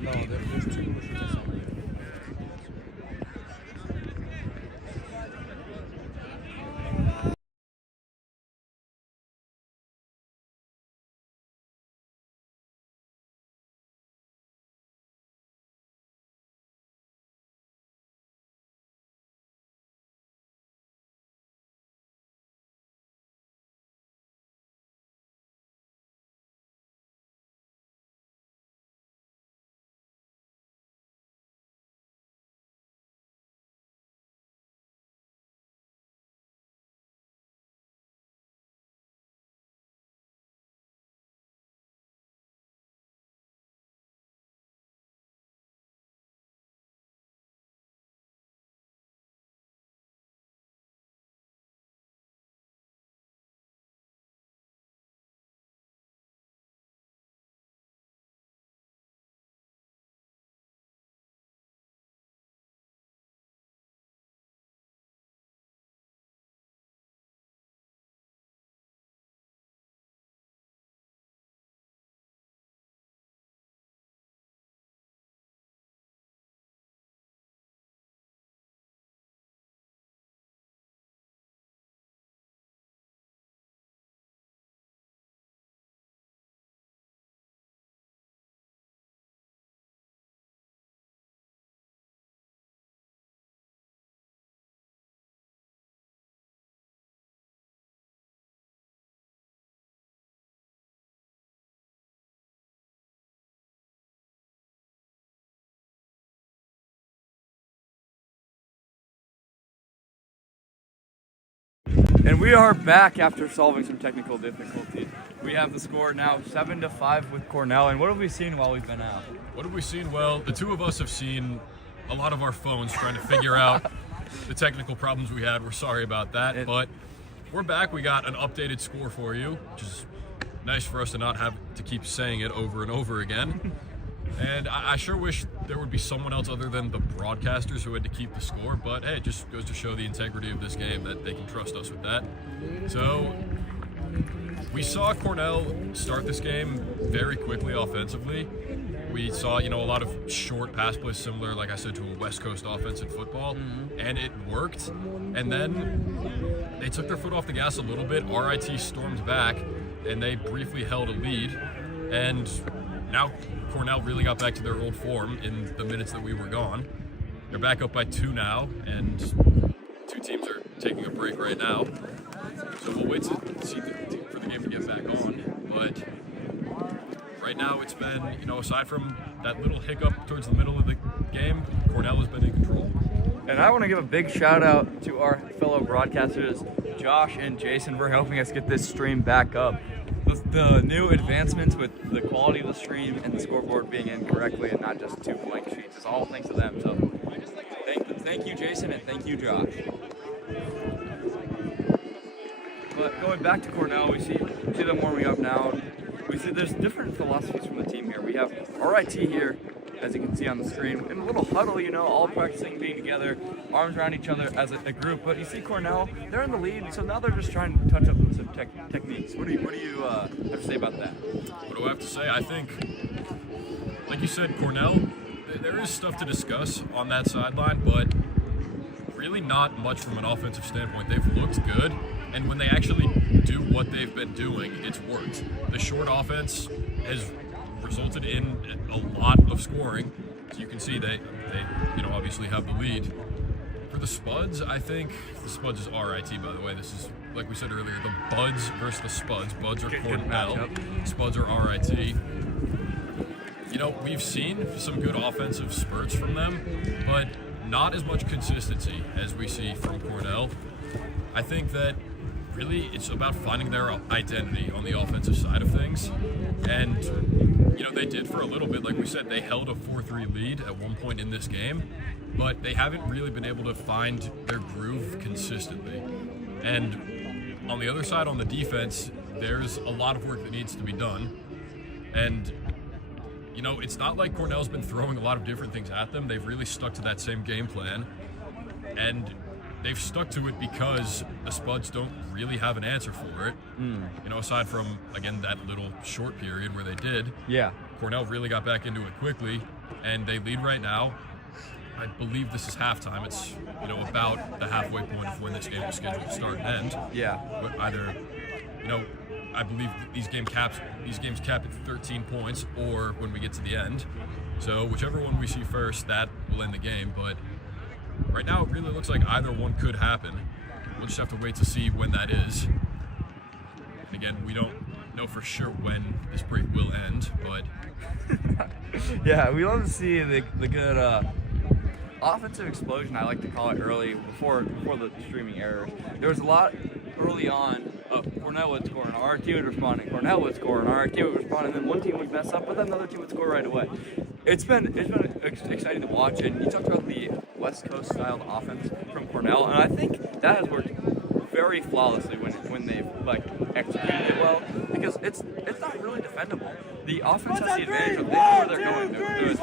No, there's two. And we are back after solving some technical difficulties. We have the score now 7-5 with Cornell. And what have we seen while we've been out? What have we seen? Well, the two of us have seen a lot of our phones trying to figure out the technical problems we had. We're sorry about that, but we're back. We got an updated score for you, which is nice for us to not have to keep saying it over and over again. And I sure wish there would be someone else other than the broadcasters who had to keep the score, but hey, it just goes to show the integrity of this game that they can trust us with that. So we saw Cornell start this game very quickly offensively. We saw, a lot of short pass plays similar, like I said, to a West Coast offense in football, and it worked. And then they took their foot off the gas a little bit. RIT stormed back, and they briefly held a lead. And now Cornell really got back to their old form in the minutes that we were gone. They're back up by 2 now, and two teams are taking a break right now. So we'll wait to see for the game to get back on. But right now it's been, aside from that little hiccup towards the middle of the game, Cornell has been in control. And I want to give a big shout out to our fellow broadcasters, Josh and Jason, for helping us get this stream back up. The new advancements with the quality of the stream and the scoreboard being in correctly and not just 2 blank sheets is all thanks to them. So thank you, Jason, and thank you, Josh. But going back to Cornell, we see them warming up now. We see there's different philosophies from the team here. We have RIT here, as you can see on the screen, in a little huddle, all practicing being together, arms around each other as a group. But you see Cornell, they're in the lead, so now they're just trying to touch up on some techniques. What do you have to say about that? What do I have to say? I think, like you said, Cornell, there is stuff to discuss on that sideline, but really not much from an offensive standpoint. They've looked good, and when they actually do what they've been doing, it's worked. The short offense has resulted in a lot of scoring. So you can see they obviously have the lead. For the Spuds, I think the Spuds is RIT, by the way. This is, like we said earlier, the Buds versus the Spuds. Buds are Cornell, Spuds are RIT. We've seen some good offensive spurts from them, but not as much consistency as we see from Cornell. I think that really it's about finding their identity on the offensive side of things. And they did for a little bit. Like we said, they held a 4-3 lead at one point in this game, but they haven't really been able to find their groove consistently. And on the other side, on the defense, there's a lot of work that needs to be done. And, it's not like Cornell's been throwing a lot of different things at them. They've really stuck to that same game plan. And they've stuck to it because the Spuds don't really have an answer for it. Aside from, again, that little short period where they did. Yeah. Cornell really got back into it quickly, and they lead right now. I believe this is halftime. It's about the halfway point of when this game was scheduled to start and end. Yeah. But either, I believe these games cap at 13 points, or when we get to the end. So whichever one we see first, that will end the game. But right now, it really looks like either one could happen. We'll just have to wait to see when that is. And again, we don't know for sure when this break will end, but yeah, we love to see the good offensive explosion, I like to call it, early before the streaming errors. There was a lot early on of Cornell would score and our team would respond, and Cornell would score and our team would respond, and then one team would mess up, but then another team would score right away. It's been exciting to watch, and you talked about the West Coast styled offense from Cornell, and I think that has worked very flawlessly when they've executed it well, because it's not really defendable. The offense has the advantage of they know where they're going. They're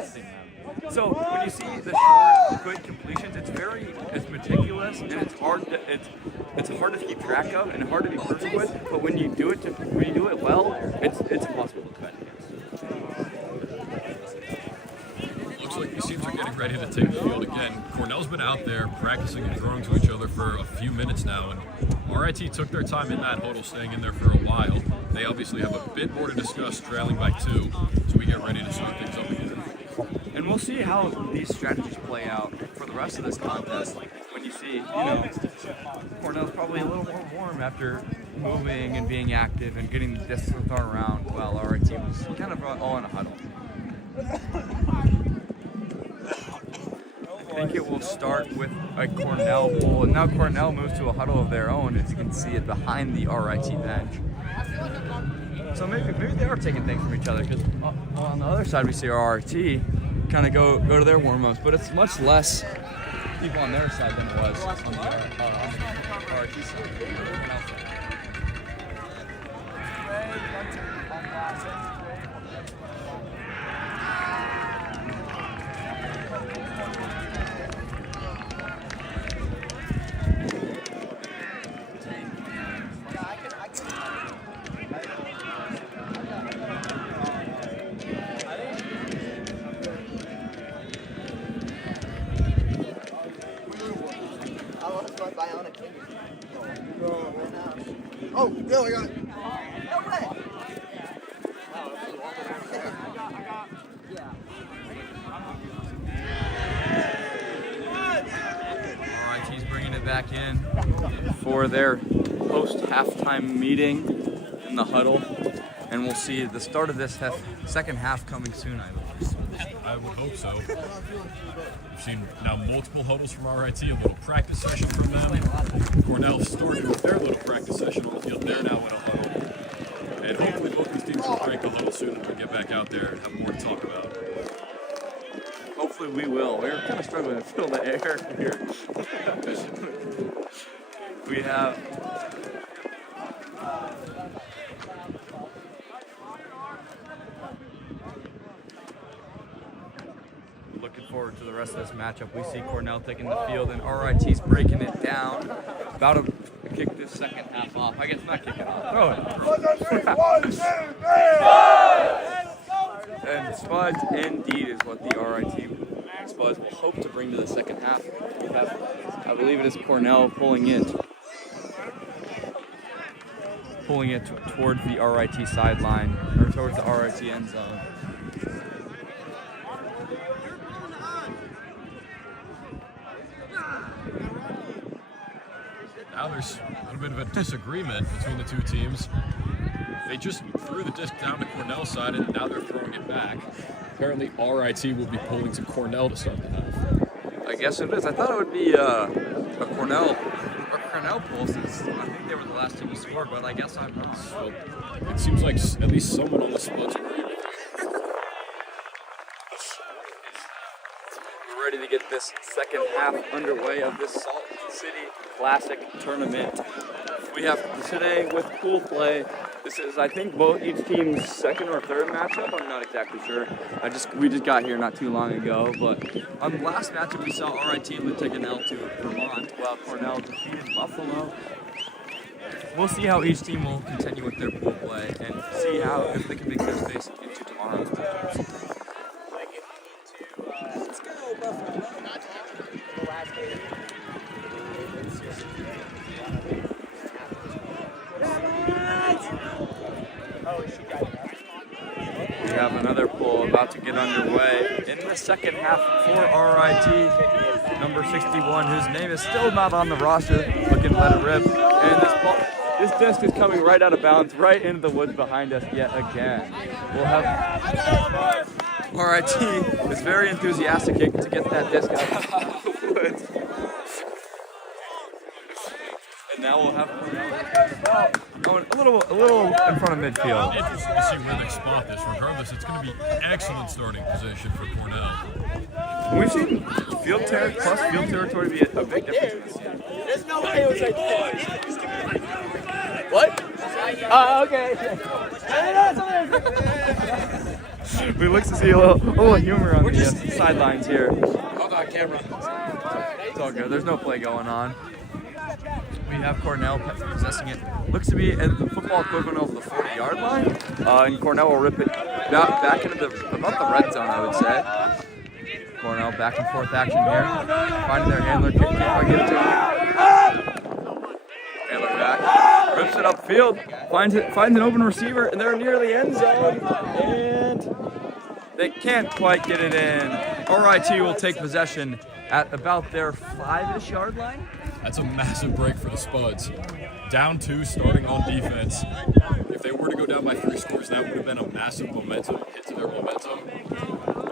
chasing them. So when you see the short, good completions, it's meticulous, and it's hard to keep track of and hard to be perfect with. But when you do it well, it's impossible to defend against. Looks like these teams are getting ready to take the field again. Cornell's been out there practicing and throwing to each other for a few minutes now, and RIT took their time in that huddle, staying in there for a while. They obviously have a bit more to discuss, trailing by 2, so we get ready to start things up again. And we'll see how these strategies play out for the rest of this contest. When you see, Cornell's probably a little more warm after moving and being active and getting the distance thrown around, while our team was kind of all in a huddle. I think it will start with a Cornell pull, and now Cornell moves to a huddle of their own, as you can see it behind the RIT bench. So maybe they are taking things from each other, because on the other side we see our RT kind of go to their warm-ups, but it's much less people on their side than it was on the RT side. Oh, no, I got it. RIT's bringing it back in for their post-halftime meeting in the huddle, and we'll see the start of this second half coming soon, I believe. I would hope so. We've seen now multiple huddles from RIT, a little practice session from them. Cornell started with their little practice session on the field. They're now in a huddle. And hopefully both these teams will break the huddle soon and we'll get back out there and have more to talk about. Hopefully we will. We're kind of struggling to fill the air here. We have... Looking forward to the rest of this matchup. We see Cornell taking the field and RIT's breaking it down. About to kick this second half off. I guess not kick it off. Throw it. And Spuds indeed is what the RIT Spuds will hope to bring to the second half. I believe it is Cornell pulling it towards the RIT sideline, or towards the RIT end zone. Now there's a little bit of a disagreement between the two teams. They just threw the disc down to Cornell's side, and now they're throwing it back. Apparently, RIT will be pulling to Cornell to start the half. I guess it is. I thought it would be a Cornell pull, since I think they were the last team to score, but I guess I'm wrong. Well, it seems like at least someone on the Spuds agreed with me. We're ready to get this second half underway of this Salt City Classic tournament. We have today with pool play. This is, I think, each team's second or third matchup. I'm not exactly sure. We just got here not too long ago. But on the last matchup, we saw RIT take an L to Vermont, while Cornell defeated Buffalo. We'll see how each team will continue with their pool play and see if they can make their space into tomorrow's matchups. We have another pull about to get underway in the second half for RIT. Number 61, whose name is still not on the roster, looking to let it rip. And this disc is coming right out of bounds, right into the woods behind us yet again. We'll have RIT is very enthusiastic to get that disc out of the woods. And now we'll have a little in front of midfield. Interesting to see where they spot this. Regardless, it's going to be excellent starting position for Cornell. We've seen field territory be a big difference. There's no way it was like what? Oh, okay. We look to see a little humor on the sidelines here. Hold on, camera. It's all good. There's no play going on. We have Cornell possessing it. Looks to be at the football equivalent of the 40-yard line. And Cornell will rip it back into about the red zone, I would say. Cornell back and forth action here. Finding their handler. Can't quite get it to him. Handler back. Rips it upfield. Finds an open receiver, and they're near the end zone. And they can't quite get it in. RIT will take possession at about their 5-ish yard line. That's a massive break for the Spuds. Down 2, starting on defense. If they were to go down by 3 scores, that would have been a massive hit to their momentum.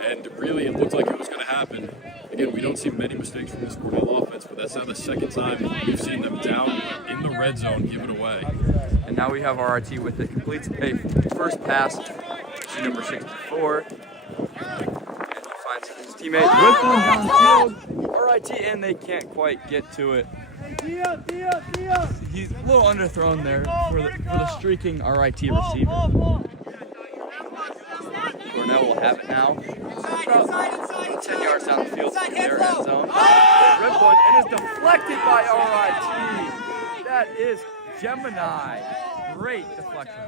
And really, it looked like it was going to happen. Again, we don't see many mistakes from this Cornell offense, but that's now the second time we've seen them down in the red zone, give it away. And now we have RIT with it. Completes a first pass to number 64. And he finds his teammate with one downfield. RIT, and they can't quite get to it. He's a little underthrown there for the streaking RIT receiver. Cornell will have it now. About 10 yards down the field from their end zone. Rip one, and is deflected by RIT. That is Gemini. Great deflection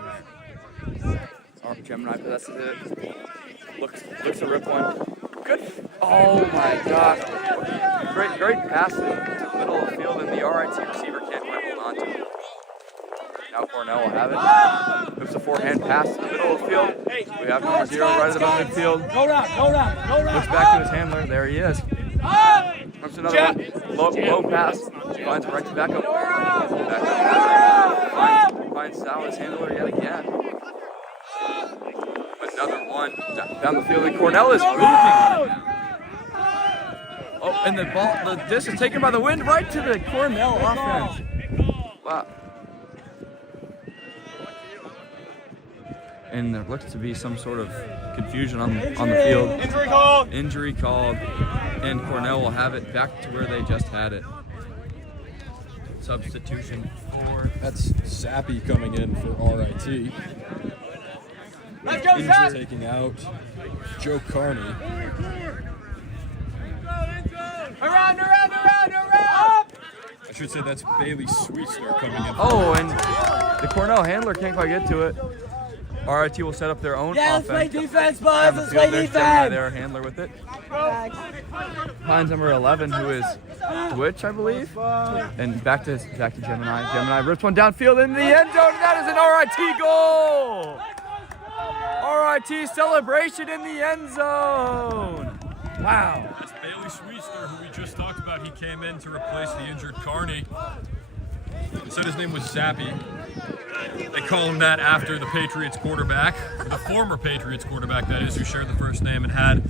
there. Gemini possesses it. Looks to rip one. Good. Oh my gosh. Great pass to the middle of the field, and the RIT receiver can't quite hold on to it. Now Cornell will have it. Moves a forehand pass to the middle of the field. We have number 0 right about midfield. Go down. Looks back to his handler. There he is. Comes another one. Low pass. Finds right to back up. Finds Sal's handler yet again. Another one down the field. And Cornell is moving. Oh, and the disc is taken by the wind right to the Cornell offense. Wow. And there looks to be some sort of confusion on the field. Injury called. And Cornell will have it back to where they just had it. Substitution for... That's Zappy coming in for RIT. Let's go, Injury taking out Joe Carney. Around! I should say that's Bailey Sweetster coming in. Oh, and the Cornell handler can't quite get to it. RIT will set up their own offense. Let's play defense, boys. Let's play There's defense. Gemini, their handler with it. Finds number 11, who is Twitch, I believe. And back to Gemini. Gemini rips one downfield in the end zone. That is an RIT goal. RIT celebration in the end zone. Wow. That's Bailey Sweetster, who we just talked about. He came in to replace the injured Carney. They said his name was Zappy. They call him that after the Patriots quarterback, the former Patriots quarterback, that is, who shared the first name and had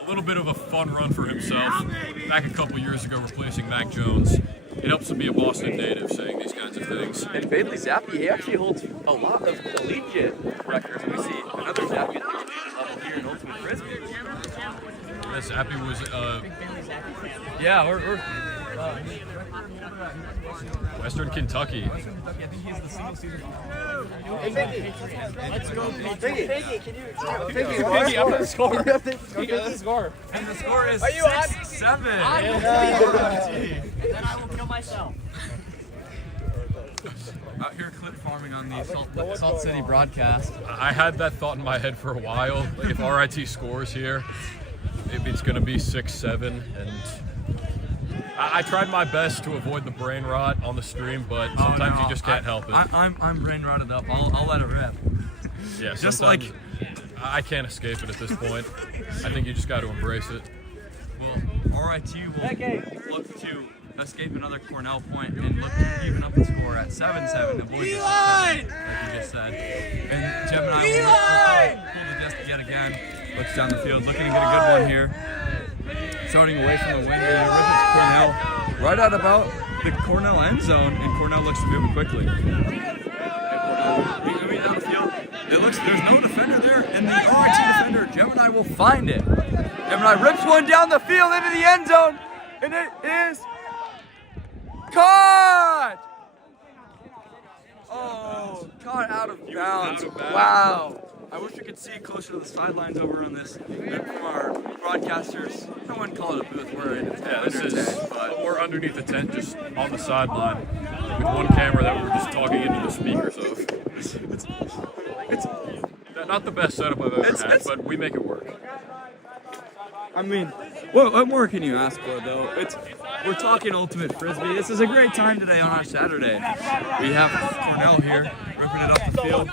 a little bit of a fun run for himself back a couple years ago, replacing Mac Jones. It helps to be a Boston native saying these kinds of things. And Bailey Zappy, he actually holds a lot of collegiate records. We see another Zappy at the collegiate level here in Ultimate Frisbee. Yes, Zappy was, Yeah, we're Western Kentucky. Hey, Vicky. Let's go, Vicky. Can you up the score? Up the score. And the score is Are you on? 6-7. Then I will kill myself. Out here clip farming on the Salt City broadcast. I had that thought in my head for a while. Like if RIT scores here, it's going to be 6-7, and I tried my best to avoid the brain rot on the stream, but sometimes you just can't help it. I'm brain rotted up. I'll let it rip. Yeah, Just like I can't escape it at this point. I think you just got to embrace it. Well, RIT will look to escape another Cornell point and look to even up the score at 7-7. Avoid the 6-7, like you just said. And Gemini will pull the disc yet again. Looks down the field, looking to get a good one here. Starting away from the wing, and rip it to Cornell. Right out about the Cornell end zone, and Cornell looks to move it quickly. Moving down the field. There's no defender there, and the RIT defender, Gemini, will find it. Gemini rips one down the field into the end zone, and it is caught! Oh, caught out of bounds. Wow. I wish we could see closer to the sidelines over on this from our broadcasters. I wouldn't call it a booth. We're in We're underneath the tent, just on the sideline, with one camera that we're just talking into the speakers of. It's not the best setup I've ever had, but we make it work. I mean, what more can you ask for, though? We're talking ultimate frisbee. This is a great time today on our Saturday. We have Cornell here ripping it up the field.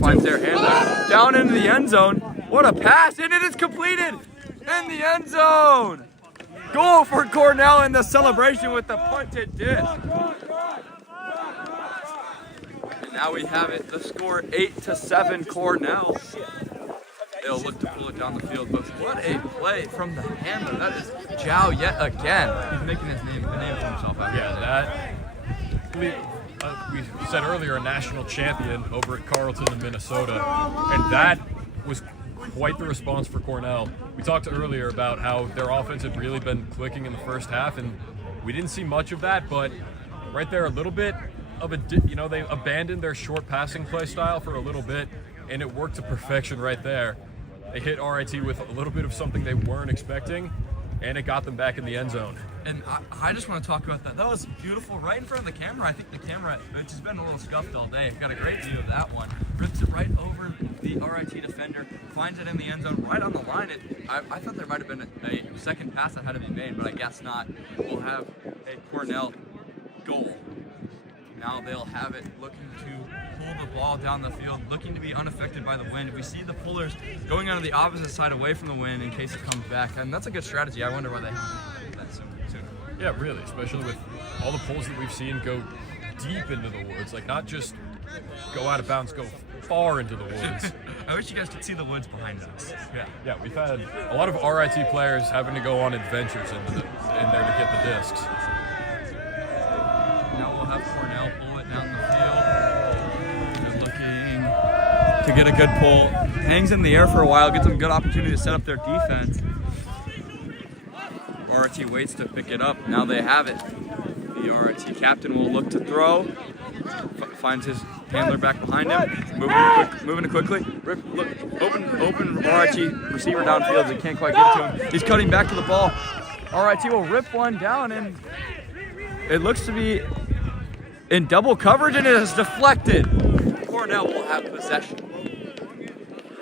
Finds their hand down into the end zone. What a pass, and it is completed in the end zone. Goal for Cornell in the celebration with the punted disc. And now we have it. The score 8-7 Cornell. They'll look to pull it down the field, but what a play from the handler. That is Zhao yet again. He's making the name for himself out here. Yeah, we said earlier, a national champion over at Carleton in Minnesota, and that was quite the response for Cornell. We talked earlier about how their offense had really been clicking in the first half, and we didn't see much of that, but right there, a little bit of they abandoned their short passing play style for a little bit, and it worked to perfection right there. They hit RIT with a little bit of something they weren't expecting, and it got them back in the end zone. And I just want to talk about that. That was beautiful, right in front of the camera. I think the camera, which has been a little scuffed all day, got a great view of that one. Rips it right over the RIT defender, finds it in the end zone, right on the line. I thought there might have been a second pass that had to be made, but I guess not. We'll have a Cornell goal. Now they'll have it, looking to pull the ball down the field, looking to be unaffected by the wind. We see the pullers going on the opposite side away from the wind in case it comes back, and that's a good strategy. I wonder why they haven't done that sooner. Yeah, really, especially with all the pulls that we've seen go deep into the woods, like not just go out of bounds, go far into the woods. I wish you guys could see the woods behind us. Yeah, we've had a lot of RIT players having to go on adventures in there to get the discs. Now we'll have Cornell pull it down the field. They're looking to get a good pull. Hangs in the air for a while, gets them a good opportunity to set up their defense. RIT waits to pick it up. Now they have it. The RIT captain will look to throw. Finds his handler back behind him. Moving it quickly. Open RIT receiver downfield. They can't quite get to him. He's cutting back to the ball. RIT will rip one down, and it looks to be in double coverage, and it is deflected. Cornell will have possession.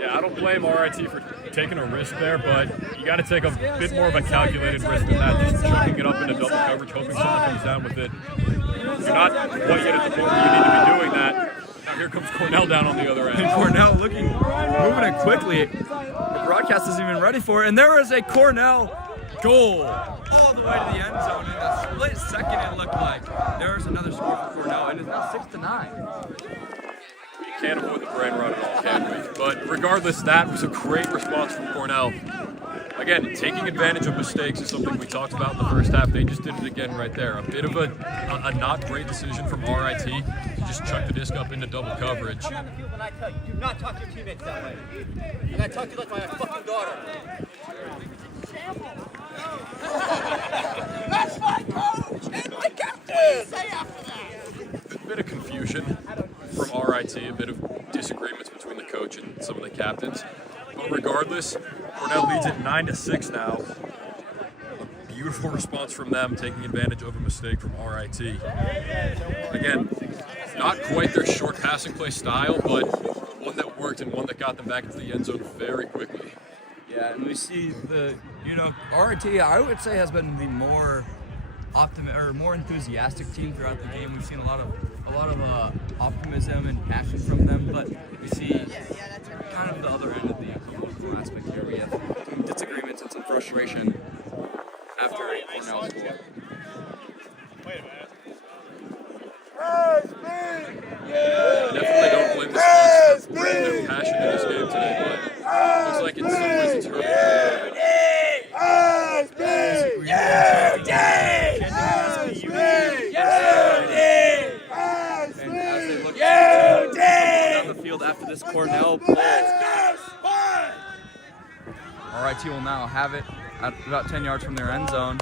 Yeah, I don't blame RIT for taking a risk there, but you got to take a bit more of a calculated risk than that. Just chucking it up into double coverage, hoping someone comes down with it. You're not quite yet at the point where you need to be doing that. Now here comes Cornell down on the other end. And Cornell moving it quickly. The broadcast isn't even ready for it, and there is a Cornell goal all the way to the end zone in a split second. It looked like there's another score for Cornell, and it's now 6-9. Can't avoid the brain rot at all, can we? But regardless, that was a great response from Cornell. Again, taking advantage of mistakes is something we talked about in the first half. They just did it again right there. A bit of a not great decision from RIT to just chuck the disc up into double coverage. When I tell you, do not talk to your teammates that way. And I talk to you like my fucking daughter. That's my coach and my captain! Say after that! A bit of confusion from RIT, a bit of disagreements between the coach and some of the captains. But regardless, Cornell leads at 9-6 now. A beautiful response from them, taking advantage of a mistake from RIT. Again, not quite their short passing play style, but one that worked and one that got them back into the end zone very quickly. Yeah, and we see the, RIT, I would say, has been the more more enthusiastic team throughout the game. We've seen a lot of optimism and passion from them, but we see kind of the other end of the emotional aspect here. We have some disagreements and some frustration after a Cornell score. Wait a minute. Definitely don't blame the fans for bringing their passion to this game today, but looks like in some ways it's hurting. And as they look down the field after this Cornell play, RIT will now have it at about 10 yards from their end zone.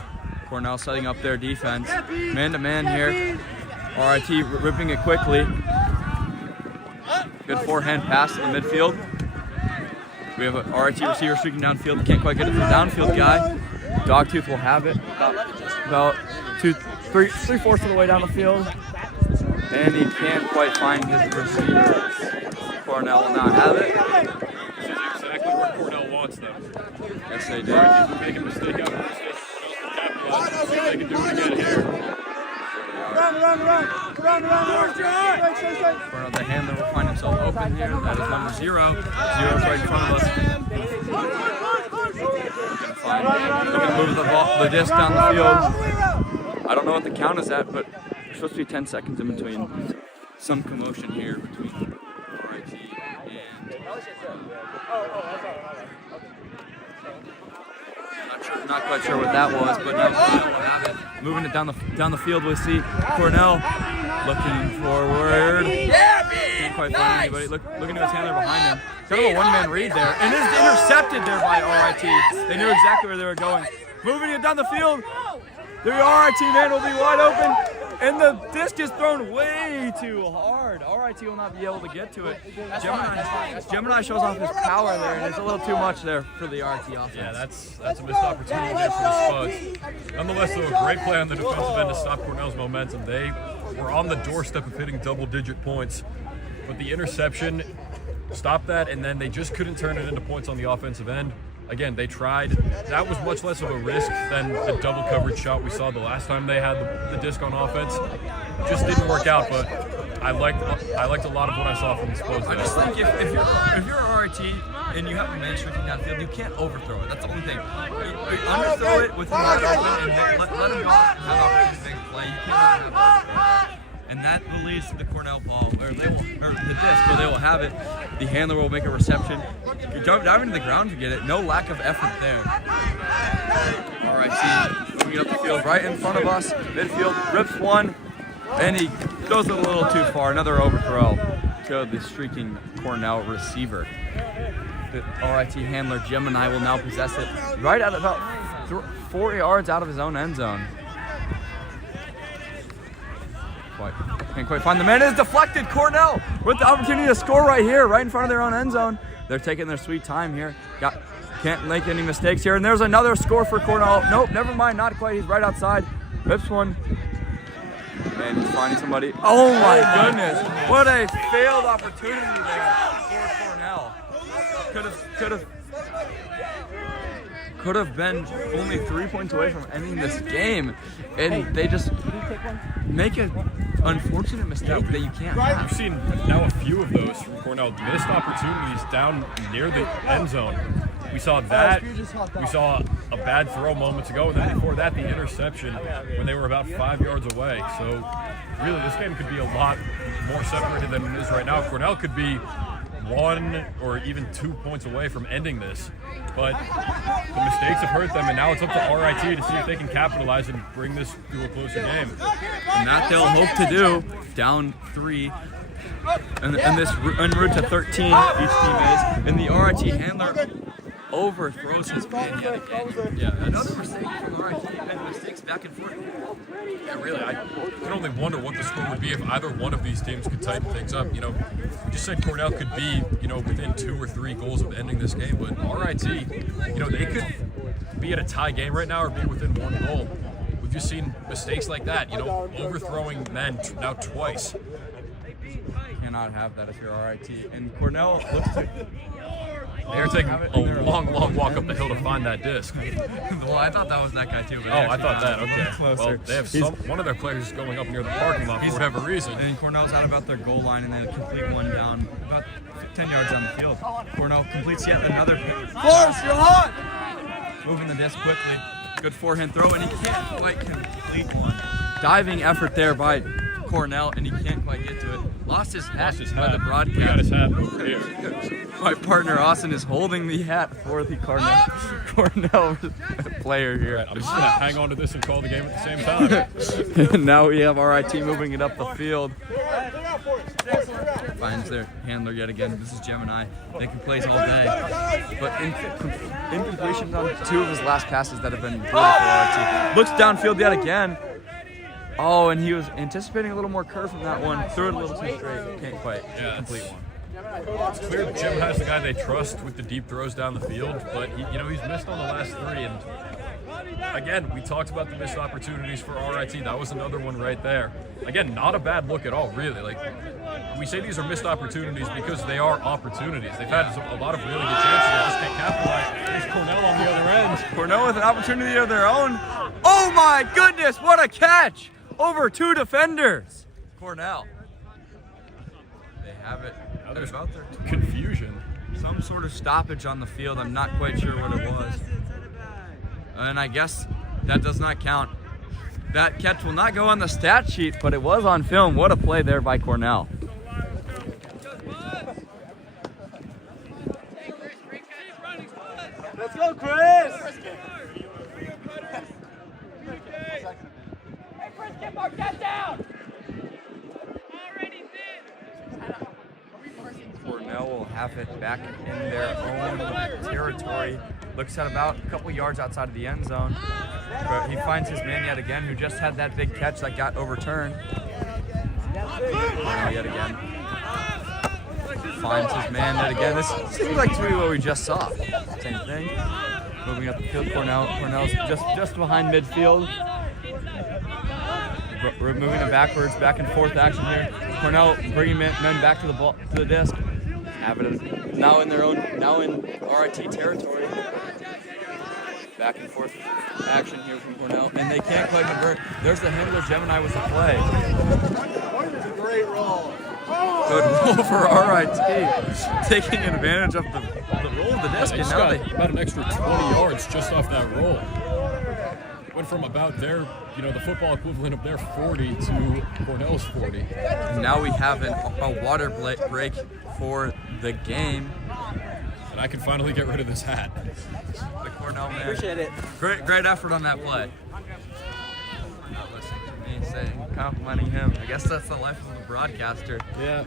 Cornell setting up their defense. Man-to-man here. RIT ripping it quickly. Good forehand pass to the midfield. We have a RIT receiver streaking downfield. Can't quite get it to the downfield guy. Dogtooth will have it about three-fourths of the way down the field. And he can't quite find his receiver. Cornell will not have it. This is exactly where Cornell wants them. Yes, they do. If they make a mistake after mistake, capitalize and see if they can do it again here. Cornell, the handler will find himself open here. That is number 0. 0's right in front of us. Looking to move the disc down the field. I don't know what the count is at, but there's supposed to be 10 seconds in between. Some commotion here between RIT and not quite sure what that was, but now Cornell will have it. Moving it down the field, we see Cornell looking forward. Can't quite find anybody. Looking to his handler behind him. Kind of a one-man read there, and is intercepted there by RIT. They knew exactly where they were going. Moving it down the field. The RIT man will be wide open. And the disc is thrown way too hard. RIT will not be able to get to it. Gemini shows off his power there, and it's a little too much there for the RIT offense. Yeah, that's a missed opportunity there for the Spuds. Nonetheless, though, a great play on the defensive end to stop Cornell's momentum. They were on the doorstep of hitting double-digit points, but the interception stopped that, and then they just couldn't turn it into points on the offensive end. Again, they tried. That was much less of a risk than the double coverage shot we saw the last time they had the disc on offense. Just didn't work out, but I liked a lot of what I saw from the Spuds. I just think if you're a RIT and you have a man shrinking downfield, you can't overthrow it. That's the only thing. You underthrow it with him wide open and let him have an opportunity to make a play. You can't have that. And that will lead to the Cornell ball, or the disc, where they will have it. The handler will make a reception. You dive into the ground to get it. No lack of effort there. RIT moving up the field right in front of us. Midfield rips one, and he goes a little too far. Another overthrow to the streaking Cornell receiver. The RIT handler Gemini will now possess it right at about 4 yards out of his own end zone. Can't quite find the man. It is deflected. Cornell with the opportunity to score right here, right in front of their own end zone. They're taking their sweet time here. Can't make any mistakes here. And there's another score for Cornell. Nope, never mind. Not quite. He's right outside. Rips one. And he's finding somebody. Oh my goodness. What a failed opportunity there for Cornell. Could have been only 3 points away from ending this game. And they just make an unfortunate mistake that you can't have. We've seen now a few of those from Cornell. Missed opportunities down near the end zone. We saw that. We saw a bad throw moments ago, and then before that, the interception when they were about 5 yards away. So really, this game could be a lot more separated than it is right now. Cornell could be 1 or even 2 points away from ending this, but the mistakes have hurt them, and now it's up to RIT to see if they can capitalize and bring this to a closer game. And that they'll hope to do. Down 3, and this en route to 13, each team is, and the RIT handler overthrows his man yet again. Yeah, another mistake from RIT, and mistakes back and forth. Yeah, really, I can only wonder what the score would be if either one of these teams could tighten things up. You just said Cornell could be, within 2 or 3 goals of ending this game, but RIT, they could be at a tie game right now or be within 1 goal. We've just seen mistakes like that, overthrowing men now twice. Cannot have that if you're RIT. And Cornell looks to... They're taking a long walk up the hill to find that disc. Well, I thought that was that guy too. But I thought that. Okay. Closer. Well, they have one of their players going up near the parking lot for whatever reason. And Cornell's out about their goal line, and then complete one down about 10 yards down the field. Cornell completes yet another hit. Force, you're hot! Moving the disc quickly. Good forehand throw, and he can't quite complete one. Diving effort there by Cornell, and he can't quite get to it. Lost his hat by the broadcast. He got his hat over here. My partner Austin is holding the hat for the Cornell player here. Right, I'm just gonna hang on to this and call the game at the same time. And now we have RIT moving it up the field. Finds their handler yet again. This is Gemini. They can plays all day. But incompletions on 2 of his last passes that have been brutal for RIT. Looks downfield yet again. Oh, and he was anticipating a little more curve from that one. Threw it a little too straight. Can't quite complete one. It's clear Jim has the guy they trust with the deep throws down the field, but he's missed on the last 3. And again, we talked about the missed opportunities for RIT. That was another one right there. Again, not a bad look at all, really. Like, we say these are missed opportunities because they are opportunities. They've had a lot of really good chances. They just can't capitalize. There's Cornell on the other end. Cornell with an opportunity of their own. Oh my goodness, what a catch! Over 2 defenders. Cornell. They have it. There's about their confusion. Some sort of stoppage on the field. I'm not quite sure what it was. And I guess that does not count. That catch will not go on the stat sheet, but it was on film. What a play there by Cornell. Let's go, Chris! Get down! Cornell will have it back in their own territory. Looks at about a couple yards outside of the end zone. But he finds his man yet again, who just had that big catch that got overturned. Cornell yet again. Finds his man yet again. This seems like to be what we just saw. Same thing. Moving up the field, Cornell's just behind midfield. We're moving it backwards, back and forth action here. Cornell bringing men back to the ball, to the disc. Have it now in their own, now in RIT territory. Back and forth action here from Cornell, and they can't quite convert. There's the handler Gemini with the play. Great roll. Good roll for RIT, taking advantage of the roll of the disc, and now they about an extra 20 yards just off that roll. Went from about their, the football equivalent of their 40 to Cornell's 40. And now we have a water break for the game. And I can finally get rid of this hat. The Cornell man. Appreciate it. Great effort on that play. Not listening to me saying, complimenting him. I guess that's the life of a broadcaster. Yeah.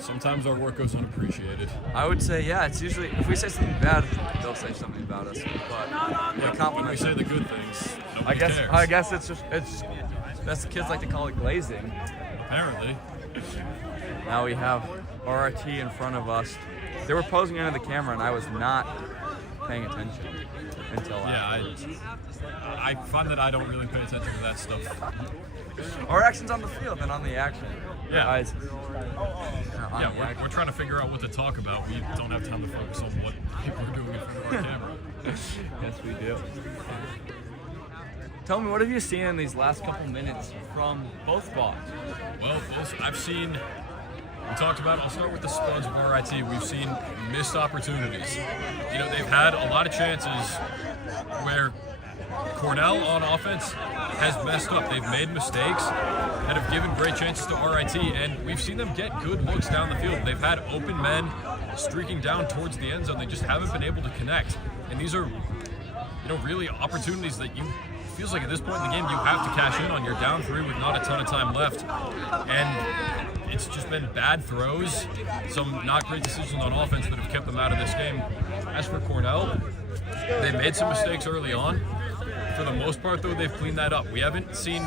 Sometimes our work goes unappreciated. I would say, yeah, it's usually, if we say something bad, they'll say something about us. But When we say the good things, nobody cares. I guess it's that's the kids like to call it glazing. Apparently. Now we have RIT in front of us. They were posing into the camera, and I was not paying attention until afterwards. I find that I don't really pay attention to that stuff. Our action's on the field and on the action. Yeah. Yeah, we're trying to figure out what to talk about. We don't have time to focus on what people are doing in front of our camera. Yes, we do. Tell me, what have you seen in these last couple minutes from both squads? Well, I've seen, we talked about, I'll start with the spuds of RIT. We've seen missed opportunities. They've had a lot of chances where Cornell on offense has messed up. They've made mistakes that have given great chances to RIT, and we've seen them get good looks down the field. They've had open men streaking down towards the end zone. They just haven't been able to connect. And these are, really opportunities that feels like at this point in the game you have to cash in on. You're down 3 with not a ton of time left. And it's just been bad throws, some not great decisions on offense that have kept them out of this game. As for Cornell, they made some mistakes early on. For the most part, though, they've cleaned that up. We haven't seen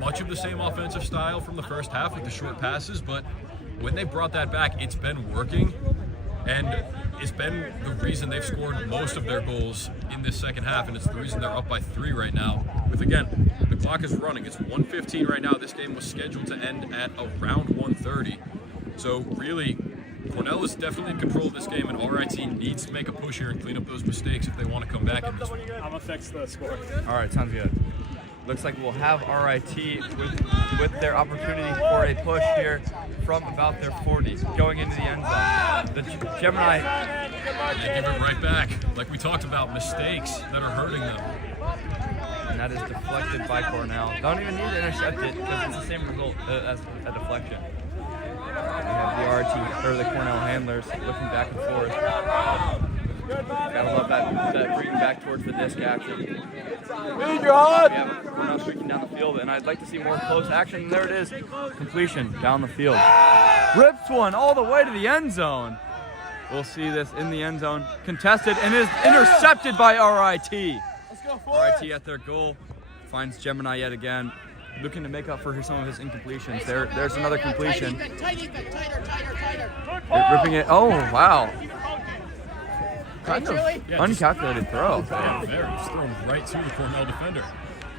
much of the same offensive style from the first half with the short passes, but when they brought that back, it's been working, and it's been the reason they've scored most of their goals in this second half, and it's the reason they're up by 3 right now. With, again, the clock is running. It's 1:15 right now. This game was scheduled to end at around 1:30. So really, Cornell is definitely in control of this game, and RIT needs to make a push here and clean up those mistakes if they want to come back in this one. I'm gonna fix the score. All right, sounds good. Looks like we'll have RIT with their opportunity for a push here from about their 40, going into the end zone. The Gemini, They give it right back. Like we talked about, mistakes that are hurting them. and that is deflected by Cornell. Don't even need to intercept it because it's the same result as a deflection. We have the RIT, or the Cornell handlers, looking back and forth. Gotta love that bringing back towards the disc action. We have Cornell streaking down the field, and I'd like to see more close action. And there it is, completion down the field. Rips one all the way to the end zone. We'll see this in the end zone, contested, and is intercepted by RIT. RIT at their goal finds Gemini yet again, looking to make up for some of his incompletions. There's another completion. They're ripping it. Oh, wow. Kind of uncalculated throw. Yeah, there. It's thrown right to the Cornell defender.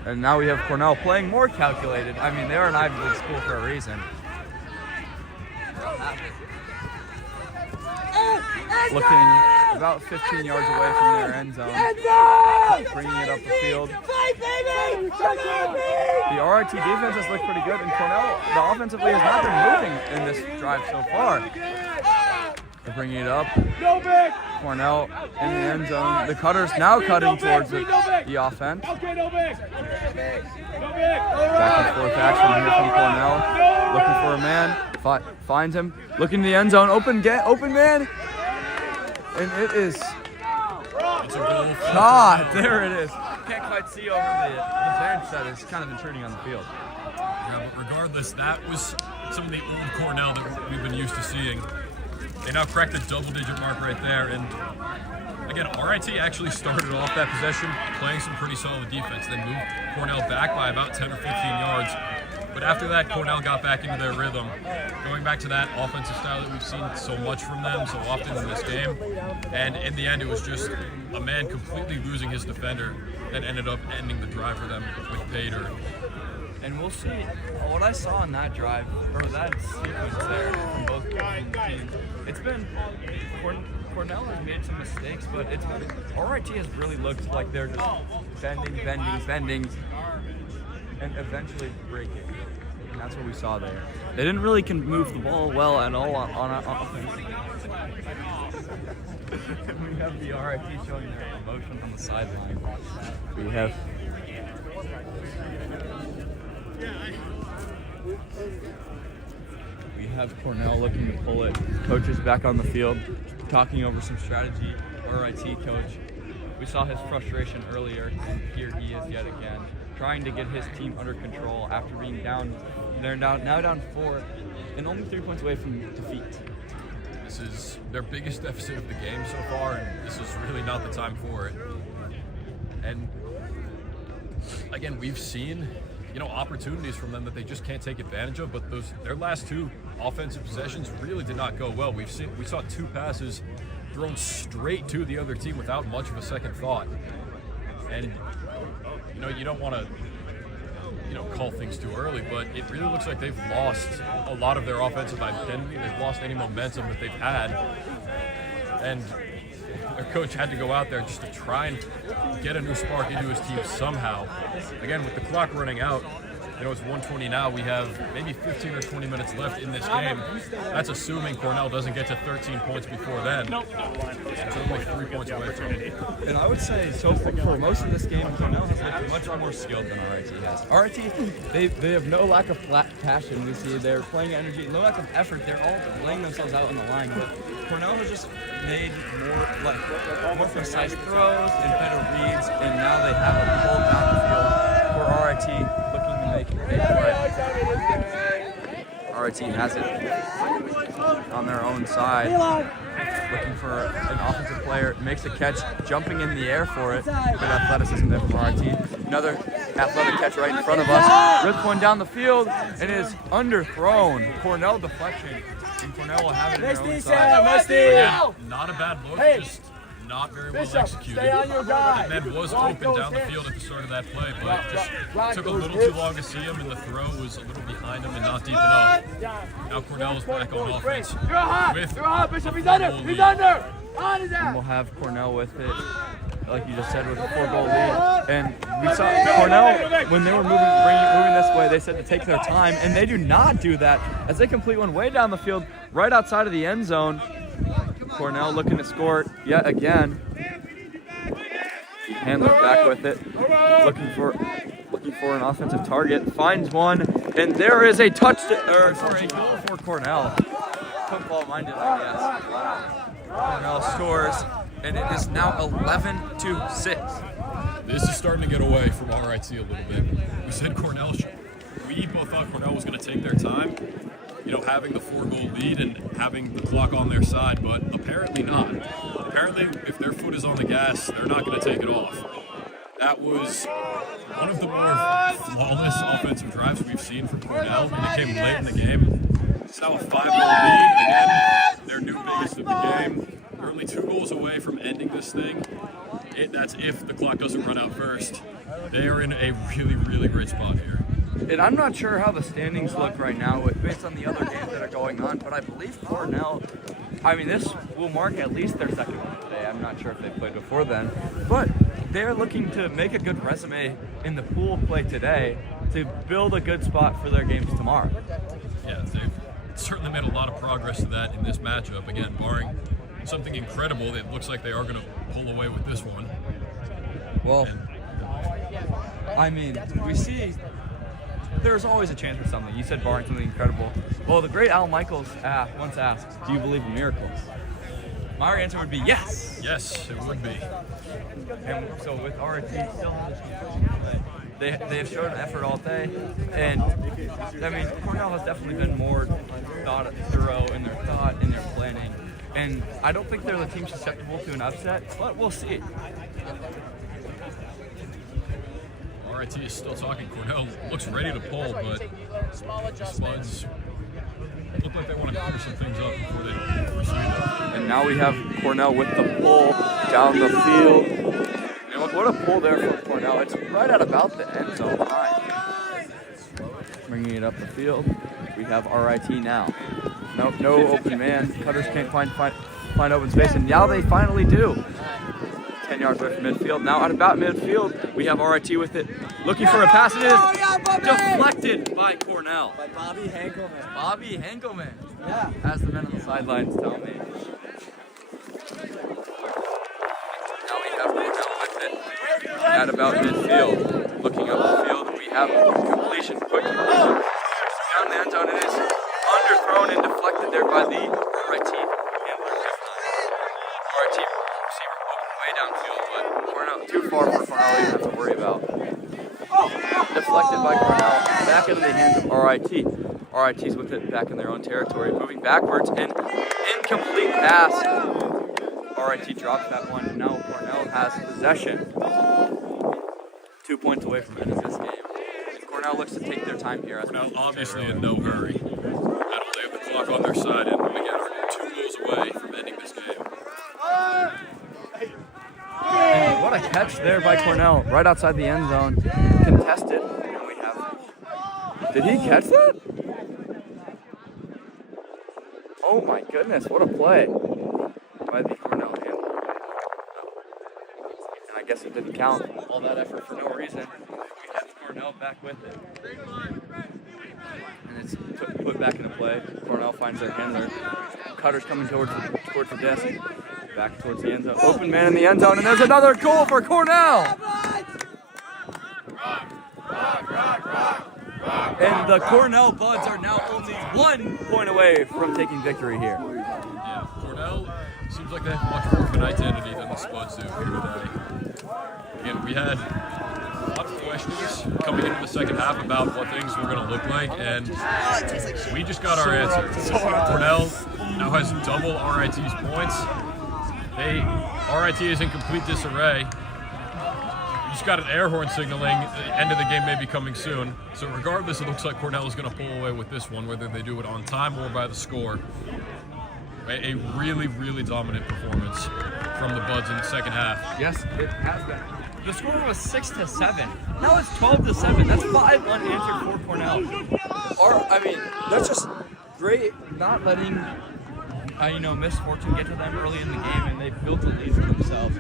And now we have Cornell playing more calculated. I mean, they're an Ivy League school for a reason. Looking about 15 yards away from their end zone. Bringing it up the field. The RIT defense has looked pretty good, and Cornell, the offensively, has not been moving in this drive so far. They're bringing it up. Cornell in the end zone. The Cutters now cutting towards the offense. Back and forth action here from Cornell. Looking for a man. Finds him. Looking in the end zone. Open man. And it is shot. There it is. Can't quite see over the bench that is kind of intruding on the field. Yeah, but regardless, that was some of the old Cornell that we've been used to seeing. They now cracked the double-digit mark right there, and again, RIT actually started off that possession playing some pretty solid defense. They moved Cornell back by about 10 or 15 yards, but after that, Cornell got back into their rhythm, going back to that offensive style that we've seen so much from them so often in this game, and in the end, it was just a man completely losing his defender that ended up ending the drive for them with pay dirt. And we'll see what I saw in that drive, or that sequence there from both teams. It's been, Cornell has made some mistakes, but it's been, RIT has really looked like they're just bending, and eventually breaking. And that's what we saw there. They didn't really move the ball well at all on offense. We have the RIT showing their emotion on the sideline. We have Cornell looking to pull it. Coach is back on the field, talking over some strategy. RIT coach. We saw his frustration earlier, and here he is yet again, trying to get his team under control after being down. They're now down 4 and only 3 points away from defeat. This is their biggest deficit of the game so far, and this is really not the time for it. And again, we've seen, opportunities from them that they just can't take advantage of, but their last 2 offensive possessions really did not go well. We saw 2 passes thrown straight to the other team without much of a second thought. And you don't want to call things too early, but it really looks like they've lost a lot of their offensive identity. They've lost any momentum that they've had, and their coach had to go out there just to try and get a new spark into his team somehow. Again, with the clock running out, it's 1:20 now. We have maybe 15 or 20 minutes left in this game. That's assuming Cornell doesn't get to 13 points before then. It's only 3 points away from it. And I would say, so for most of this game, Cornell has looked much more skilled than RIT has. RIT, they have no lack of passion. We see they're playing energy, no lack of effort. They're all laying themselves out on the line. But Cornell has just made more precise throws and better reads, and now they have a pull down the field for RIT looking to make a play. RIT has it on their own side, looking for an offensive player, makes a catch, jumping in the air for it. Good athleticism there from RIT. Another athletic catch right in front of us. Rips one down the field and is underthrown. Cornell deflection, and Cornell will have it in their own side. Again, not a bad look, just not very well executed, and then was open down the field at the start of that play, but just took a little too long to see him, and the throw was a little behind him and not deep enough. Now Cornell is back on offense with And we'll have Cornell with it, like you just said, with a 4-goal lead. And we saw Cornell, when they were moving this way, they said to take their time, and they do not do that as they complete one way down the field, right outside of the end zone. Cornell looking to score yet again. Handler back with it, looking for an offensive target, finds one, and there is a goal for Cornell. Football minded, I guess. Cornell scores, and it is now 11-6. This is starting to get away from RIT a little bit. We said we both thought Cornell was going to take their time, having the 4-goal lead and having the clock on their side, but apparently not. Apparently, if their foot is on the gas, they're not going to take it off. That was one of the more flawless offensive drives we've seen from Cornell, and it came late in the game. It's now a 5-goal lead, again, their new biggest of the game. They're only 2 goals away from ending this thing. That's if the clock doesn't run out first. They are in a really, really great spot here. And I'm not sure how the standings look right now based on the other games that are going on, but I believe Cornell, this will mark at least their second one today. I'm not sure if they played before then, but they're looking to make a good resume in the pool play today to build a good spot for their games tomorrow. Yeah, they've certainly made a lot of progress to that in this matchup. Again, barring something incredible, it looks like they are going to pull away with this one. Well, we see there's always a chance for something. You said barring something incredible. Well, the great Al Michaels once asked, do you believe in miracles? My answer would be yes. Yes, it would be. And so with RIT still, they have shown an effort all day. And, Cornell has definitely been more thorough in their thought, in their planning. And I don't think they're the team susceptible to an upset, but we'll see. RIT is still talking. Cornell looks ready to pull, but the Spuds look like they want to clear some things up before they proceed. And now we have Cornell with the pull down the field. What a pull there from Cornell. It's right at about the end zone line. Bringing it up the field. We have RIT now. No open man. Cutters can't find open space, and now they finally do. 10 yards away from midfield. Now at about midfield, we have RIT with it. Looking for a pass. It is deflected by Cornell. By Bobby Hankelman. Bobby Hankelman. Yeah. As the men on the sidelines tell me. Now we have Cornell with it. At about midfield. Looking up the field, we have completion. Quick completion. Down the end zone. It is underthrown and deflected there by the RIT handler. RIT receiver open way downfield, but Cornell too far for Cornell to have to worry about. Deflected by Cornell, back into the hands of RIT. RIT's with it back in their own territory, moving backwards, and incomplete pass. RIT drops that one, and now Cornell has possession. 2 points away from ending this game. And Cornell looks to take their time here. Cornell obviously in no hurry. They have the clock on their side, and again, are 2 goals away from ending this game. And what a catch there by Cornell, right outside the end zone. Contested, and we have... Did he catch that? Oh my goodness, what a play by the Cornell handler. And I guess it didn't count. All that effort for no reason. We have Cornell back with it. And it's put back into play. Cornell finds their handler. Cutter's coming towards the desk. Back towards the end zone. Open man in the end zone, and there's another goal for Cornell! And the Cornell Buds are now only 1 point away from taking victory here. Yeah, Cornell seems like they have much more of an identity than the Spuds do here today. Again, we had a lot of questions coming into the second half about what things were going to look like, and we just got our answer. Cornell now has double RIT's points. RIT is in complete disarray. You just got an air horn signaling the end of the game may be coming soon. So regardless, it looks like Cornell is going to pull away with this one, whether they do it on time or by the score. A really, really dominant performance from the Buds in the second half. Yes, it has been. The score was 6-7. Now it's 12-7. That's 5 unanswered for Cornell. That's just great. Not letting misfortune get to them early in the game, and they built a lead for themselves.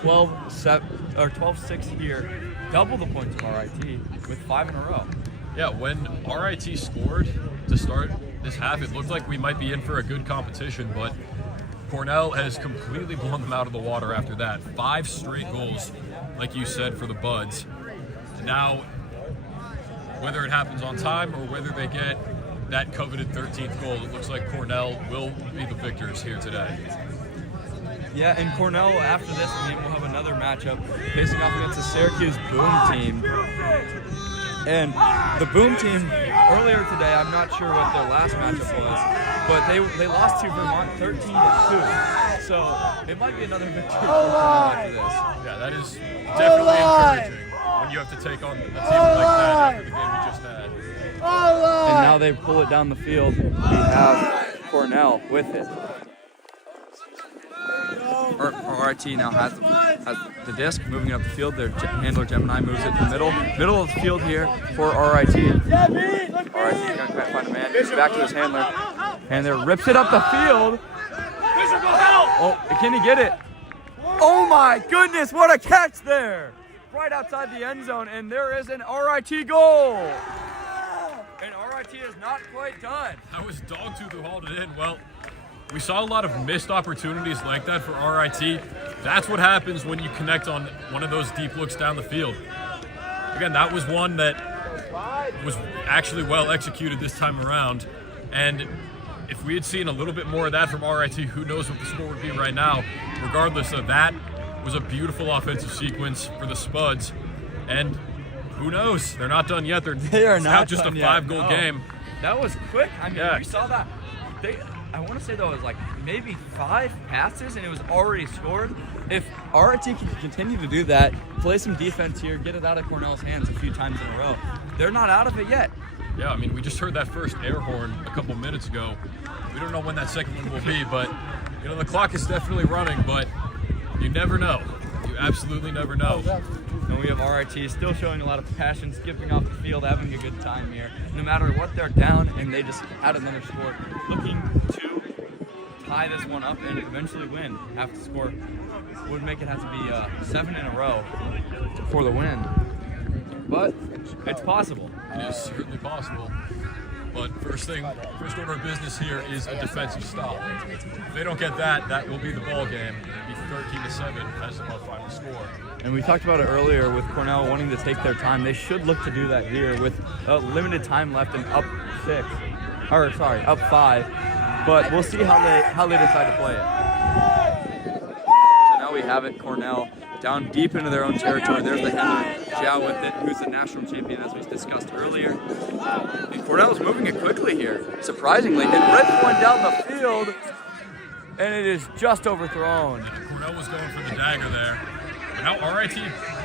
12-6 here. Double the points of RIT with 5 in a row. Yeah, when RIT scored to start this half, it looked like we might be in for a good competition, but Cornell has completely blown them out of the water after that. 5 straight goals, like you said, for the Buds. Now, whether it happens on time or whether they get that coveted 13th goal, it looks like Cornell will be the victors here today. Yeah, and Cornell, after this game, will have another matchup facing off against the Syracuse Boom team. And the Boom team, earlier today, I'm not sure what their last matchup was, but they lost to Vermont 13-2. So it might be another victory for Cornell after this. Yeah, that is definitely encouraging when you have to take on a team like that after the game we just had. And now they pull it down the field. We have Cornell with it. RIT now has the disc moving up the field. Their handler Gemini moves it to the middle of the field here for RIT. RIT going to find a man. He's back to his handler. Handler rips it up the field. Oh, can he get it? Oh my goodness, what a catch there! Right outside the end zone, and there is an RIT goal. And RIT is not quite done. That was dogtooth who hauled it in. Well, we saw a lot of missed opportunities like that for RIT. That's what happens when you connect on one of those deep looks down the field. Again, that was one that was actually well executed this time around. And if we had seen a little bit more of that from RIT, who knows what the score would be right now. Regardless of that, was a beautiful offensive sequence for the Spuds. And who knows? They're not done yet. They are not just done a yet. 5-goal game. That was quick. I mean, Yeah. we saw that. I want to say though it was like maybe 5 passes and it was already scored. If RIT can continue to do that, play some defense here, get it out of Cornell's hands a few times in a row, they're not out of it yet. Yeah, I mean, we just heard that first air horn a couple minutes ago. We don't know when that second one will be, but the clock is definitely running, but you never know. You absolutely never know. And we have RIT still showing a lot of passion, skipping off the field, having a good time here. No matter what, they're down, and they just had another score, looking to tie this one up and eventually win. Have to score would make it have to be 7 in a row for the win. But it's possible. It is certainly possible. But first order of business here is a defensive stop. If they don't get that, that will be the ball game. It'll be 13-7 as our final score. And we talked about it earlier with Cornell wanting to take their time. They should look to do that here with limited time left and up 5. But we'll see how they decide to play it. So now we have it, Cornell down deep into their own territory. There's the handler, Xiao with it, who's the national champion as we discussed earlier. And Cornell's moving it quickly here, surprisingly. And rips one down the field, and it is just overthrown. Cornell was going for the dagger there. But now RIT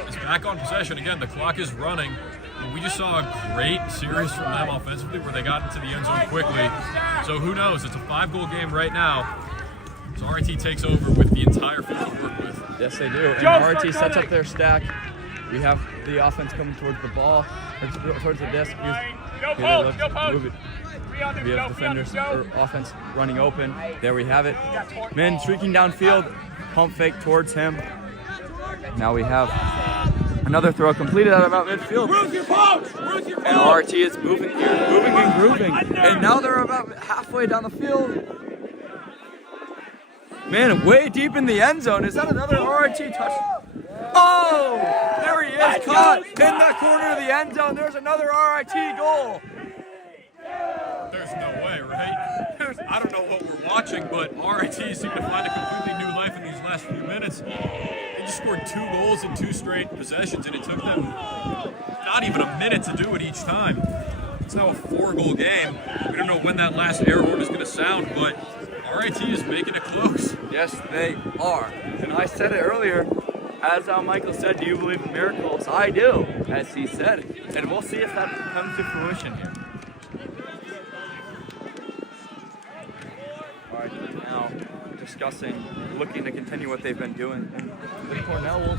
is back on possession. Again, the clock is running. But we just saw a great series from them offensively where they got into the end zone quickly. So who knows? It's a 5-goal game right now. So RIT takes over with the entire field to work with. Yes, they do. And RIT sets up their stack. We have the offense coming towards the ball, or towards the disc. Move it. We have defenders or offense running open. There we have it. Men streaking downfield. Pump fake towards him. Now we have another throw completed out of about midfield. And RIT is moving here, moving and grooving. And now they're about halfway down the field. Man, way deep in the end zone. Is that another RIT touch? Oh, there he is, caught in the corner of the end zone. There's another RIT goal. There's no way, right? I don't know what we're watching, but RIT seemed to find a completely new life in these last few minutes. They just scored 2 goals in 2 straight possessions, and it took them not even a minute to do it each time. It's now a 4-goal game. We don't know when that last air horn is going to sound, but RIT is making it close. Yes, they are. And I said it earlier, as Michael said, do you believe in miracles? I do, as he said. And we'll see if that comes to fruition here. All right, now to discussing, looking to continue what they've been doing. And with Cornell,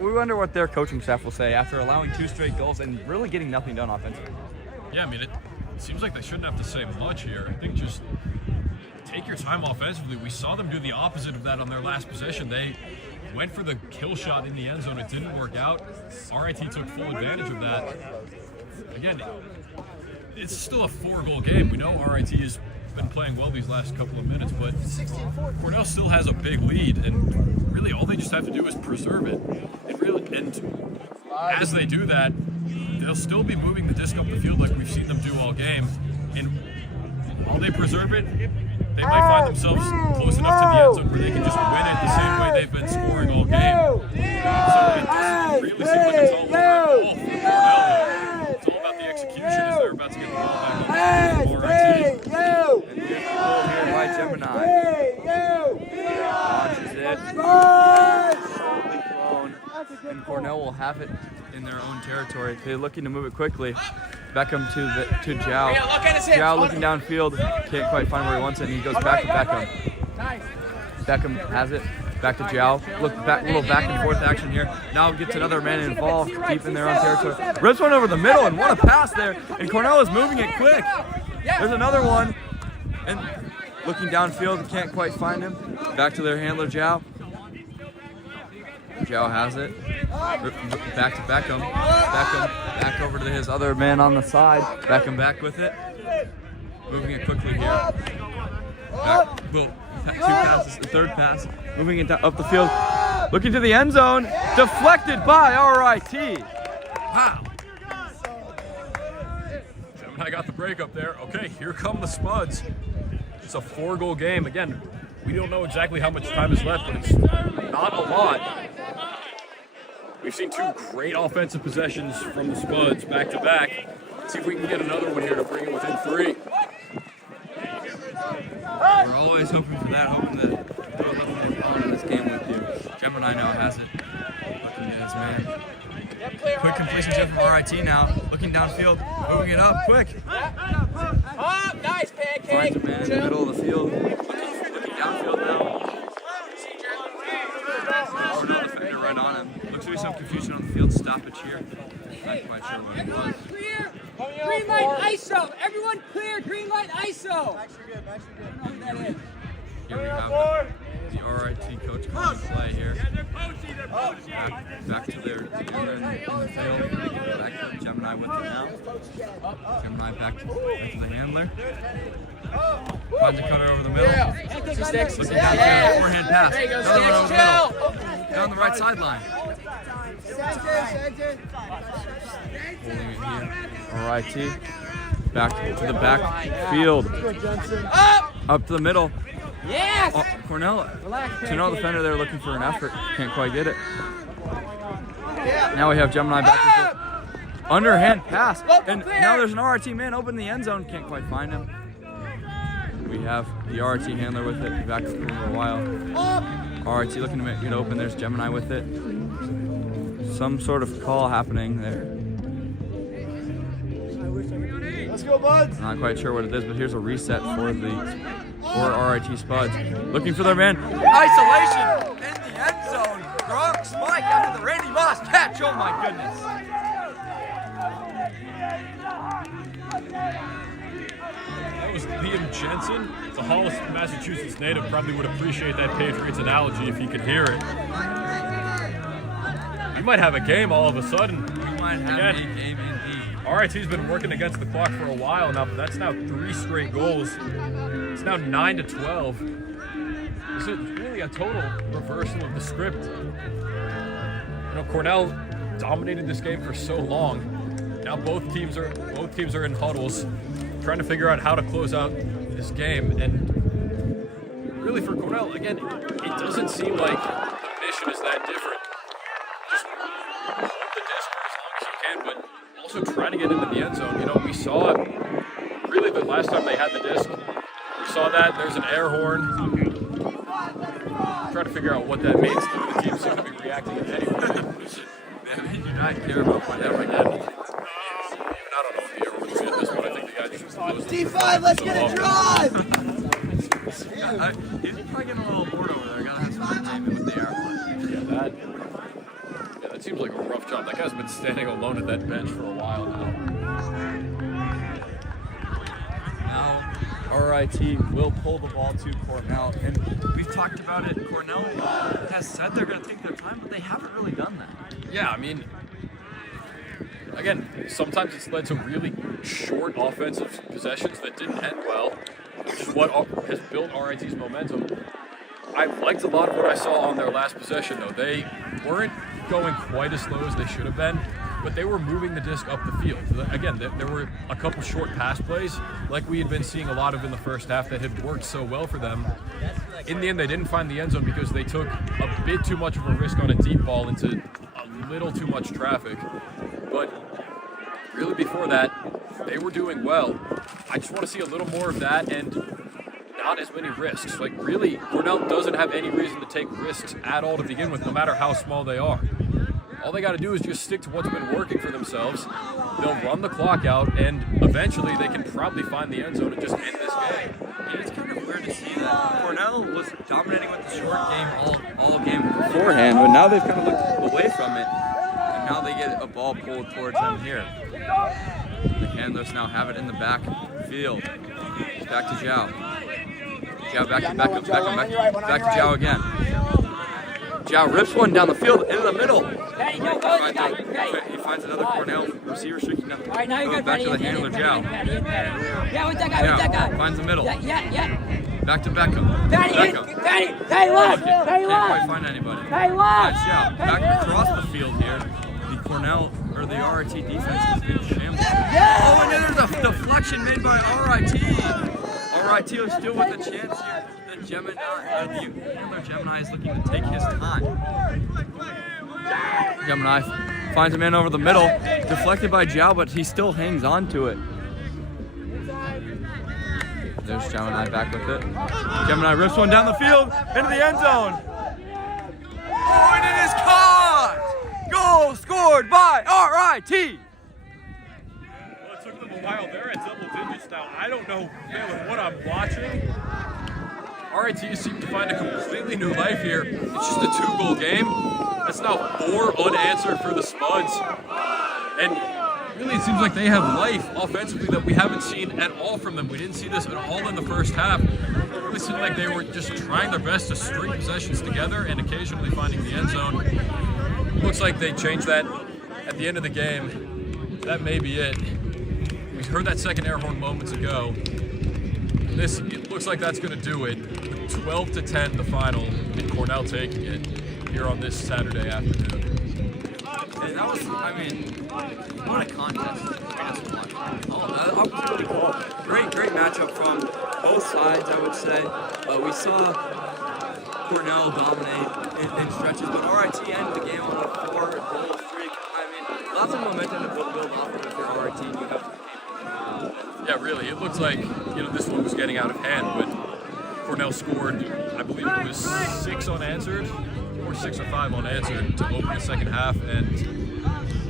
we wonder what their coaching staff will say after allowing 2 straight goals and really getting nothing done offensively. Yeah, I mean, it seems like they shouldn't have to say much here. I think just take your time offensively. We saw them do the opposite of that on their last possession. They went for the kill shot in the end zone. It didn't work out. RIT took full advantage of that. Again, it's still a 4-goal game. We know RIT has been playing well these last couple of minutes, but Cornell still has a big lead, and really all they just have to do is preserve it. And as they do that, they'll still be moving the disc up the field like we've seen them do all game. And while they preserve it, they might find themselves close enough to the end zone where they can just win it the same way they've been scoring all game. So it doesn't really seem like it's all over for Cornell. It's all about the execution as they're about to get the ball back on the RIT. And here's the goal here by Gemini. Launches it. Slowly thrown. And Cornell will have it in their own territory. They're looking to move it quickly. Beckham to Zhao. Zhao looking downfield. Can't quite find where he wants it, and he goes back to Beckham. Beckham has it. Back to Zhao. Little back and forth action here. Now gets another man involved deep in their own territory. Rips one over the middle, and what a pass there. And Cornell is moving it quick. There's another one. And looking downfield, can't quite find him. Back to their handler, Zhao. Zhao has it. Back to Beckham. Beckham back over to his other man on the side. Beckham back with it. Moving it quickly here. Back, 2 passes, the 3rd pass. Moving it up the field. Looking to the end zone. Deflected by RIT. Wow. Gemini got the break up there. Okay, here come the Spuds. It's a 4-goal game. Again, we don't know exactly how much time is left, but it's not a lot. We've seen 2 great offensive possessions from the Spuds back to back. Let's see if we can get another one here to bring it within 3. We're always hoping for that, hoping that they'll definitely be on in this game with you. Gemini now has it. Looking at his man. Quick completion check from RIT now. Looking downfield, moving it up, quick. Nice pancake. Finds a man in the middle of the field. Looking downfield now. Cornell defender right on him. Looks to be some confusion on the field stoppage here. Not quite sure what it was. Clear! Green light ISO! Everyone clear! Green light ISO! Here we have the RIT coach coming to play here. Back to their in the field. Back to Gemini with it now. Gemini back to the handler. Finds a cutter over the middle. Looking down, forehand pass. Another one over the middle. Down the right sideline. Holding it here. RIT. Back to the back field. Up to the middle. Yes! Oh, Cornell. Cornell defender there looking for an effort. Can't quite get it. Now we have Gemini back with the underhand pass. And now there's an RIT man open in the end zone. Can't quite find him. We have the RIT handler with it. Back for a while. RIT looking to make it open. There's Gemini with it. Some sort of call happening there. Let's go, buds. Not quite sure what it is, but here's a reset for RIT Spuds. Looking for their man. Isolation in the end zone. Gronk spike after the Randy Moss catch. Oh my goodness. That was Liam Jensen. It's a Hollis, Massachusetts native. Probably would appreciate that Patriots analogy if he could hear it. We might have a game all of a sudden. We might have a game indeed. RIT's been working against the clock for a while now, but that's now 3 straight goals. It's now 9-12. This is really a total reversal of the script. You know, Cornell dominated this game for so long. Now both teams are in huddles, trying to figure out how to close out this game. And really, for Cornell, again, it doesn't seem like the mission is that different. Just hold the disc for as long as you can, but also trying to get into the end zone. You know, we saw it really the last time they had the disc. We saw that. There's an air horn. Trying to figure out what that means. The team seems to be reacting in any way. They do not care about whatever that means. I don't know if the air horn at this point. I think the guy just knows. D5, let's get a drive! He's probably getting a little bored over there. Gotta have some entertainment with the airplane. Yeah, that seems like a rough job. That guy's been standing alone at that bench for a while now. Now, RIT will pull the ball to Cornell, and we've talked about it. Cornell has said they're going to take their time, but they haven't really done that. Yeah, I mean, again, sometimes it's led to really short offensive possessions that didn't end well, which is what has built RIT's momentum. I liked a lot of what I saw on their last possession, though. They weren't going quite as slow as they should have been, but they were moving the disc up the field. Again, there were a couple short pass plays, like we had been seeing a lot of in the first half, that had worked so well for them. In the end, they didn't find the end zone because they took a bit too much of a risk on a deep ball into a little too much traffic. But really before that, they were doing well. I just want to see a little more of that and not as many risks. Like, really, Cornell doesn't have any reason to take risks at all to begin with, no matter how small they are. All they got to do is just stick to what's been working for themselves. They'll run the clock out, and eventually they can probably find the end zone and just end this game. And it's kind of weird to see that Cornell was dominating with the short game all game beforehand, but now they've kind of looked away from it, and now they get a ball pulled towards them here. The handlers now have it in the back field. Back to Zhao. Zhao back to Zhao again. Zhao rips one down the field into the middle. He finds another Cornell receiver streaking down the field. Goes back to the handler, Zhao. Yeah, with that guy. Finds the middle. Yeah. Back to Beckham. Patty, look! Can't quite find anybody. Finds Zhao. Back across the field here. The Cornell, or the RIT defense has been shambles. Oh, and then there's a deflection made by RIT. RIT is still with a chance here. The handler Gemini is looking to take his time. Gemini finds a man over the middle, deflected by Zhao, but he still hangs on to it. There's Gemini back with it. Gemini rips one down the field into the end zone. Oh, and it is caught! Goal scored by RIT! Well, it took them a while. They're at double digits now. I don't know, man, with what I'm watching, RIT seemed to find a completely new life here. It's just a 2-goal game. That's now 4 unanswered for the Spuds. And really, it seems like they have life offensively that we haven't seen at all from them. We didn't see this at all in the first half. It really seemed like they were just trying their best to string possessions together and occasionally finding the end zone. Looks like they changed that at the end of the game. That may be it. We heard that second air horn moments ago. It looks like that's going to do it. 12-10 the final, and Cornell taking it here on this Saturday afternoon. And that was, I mean, what a contest. That was really cool. Great matchup from both sides, I would say. We saw Cornell dominate in stretches, but RIT ended the game on a 4-goal streak. I mean, lots of momentum to build off of it for RIT, and you have to. Yeah, really. It looks like, this one was getting out of hand, but Cornell scored, I believe it was 6 unanswered, or 6 or 5 unanswered to open the second half, and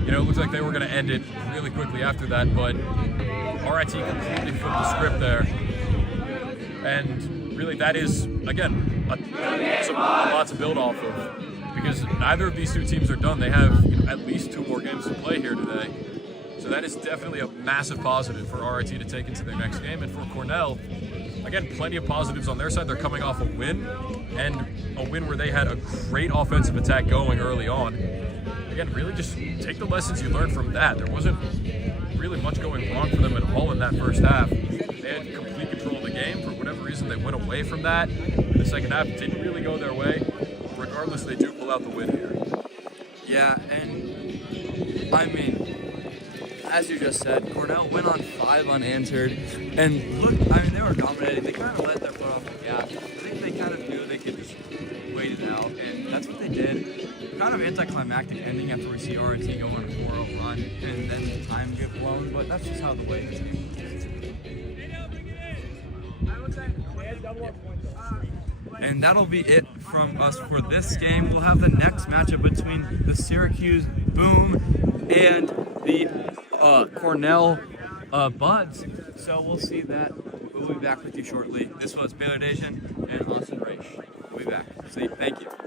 it looks like they were going to end it really quickly after that, but RIT completely flipped the script there. And really, that is, again, a lot to build off of, because neither of these two teams are done. They have at least 2 more games to play here today. So that is definitely a massive positive for RIT to take into their next game. And for Cornell, again, plenty of positives on their side. They're coming off a win, and a win where they had a great offensive attack going early on. Again, really just take the lessons you learned from that. There wasn't really much going wrong for them at all in that first half. They had complete control of the game. For whatever reason, they went away from that. The second half didn't really go their way. Regardless, they do pull out the win here. Yeah, and I mean, as you just said, Cornell went on 5 unanswered, and look, I mean, they were dominating. They kind of let their foot off the gas. I think they kind of knew they could just wait it out, and that's what they did. Kind of anticlimactic ending after we see RIT go on a 4-0 run, and then the time get blown, but that's just how the way this game is. And that'll be it from us for this game. We'll have the next matchup between the Syracuse Boom and the Cornell Buds. So we'll see that We'll be back with you shortly. This was Baylor Nation and Austin Raish. We'll be back. See, thank you.